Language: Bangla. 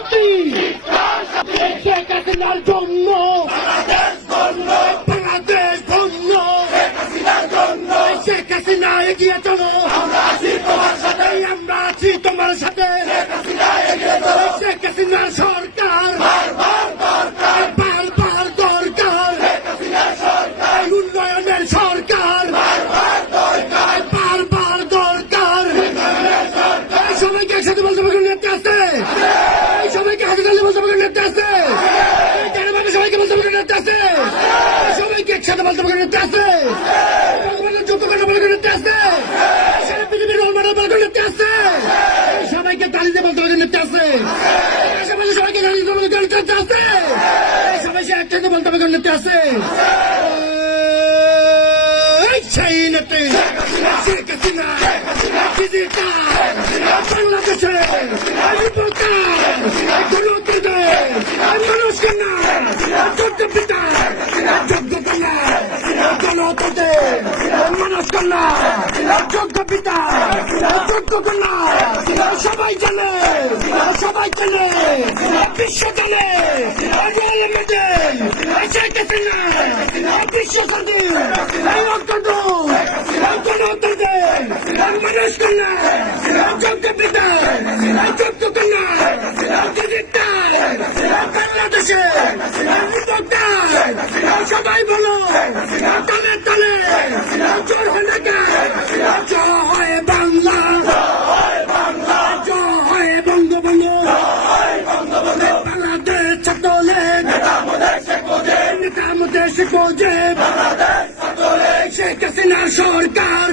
শাস্তি শেখ হাসিনার জন্য বাংলাদেশ ধন্য শেখ হাসিনা এগিয়ে চলো আমরা আছি তোমার সাথে শেখ হাসিনার সরকার বারবার দরকার উন্নয়নের সরকার বারবার দরকার সবাইকে একসাথে বলতে পারবেন নেতা আছে সবাইকে হাতে তালি বলতে পারবেন নেতা আছে সবাইকে বলতে পারবেন নেতা আছে সবাইকে একসাথে বলতে পারবেন নেতা আছে যত কথা বলবেন নেতা আছে সারা পৃথিবীর রোল মডেল বলবেন নেতা আছে সবাইকে তালি দিয়ে বলতে পারবেন নেতা আছে সবাইকে তালি দিয়ে বলতে পারবেন নেতা আছে সবাই একসাথে বলতে পারবেন নেতা আছে সেই নেতা শেখ হাসিনা বাংলাদেশে মানুষ কন্যা যোগ্য পিতা যোগ্য কন্যা গণতন্ত্রে মানুষ কন্যা যোগ্য পিতা যোগ্য কন্যা সবাই জানে বিশ্ব জানে রোল মডেল শেখ হাসিনা বিশ্ব স্বাধীন গণতন্ত্রে মানুষ কন্যা যোগ্য পিতা যোগ্য কন্যা বাংলাদেশে সবাই বলো তলে তলে জোর হলে জয় বাংলা জয় বঙ্গবন্ধু বাংলাদেশ ছাত্রলীগ নেতা মোদের শেখ মুজিব শেখ হাসিনা সরকার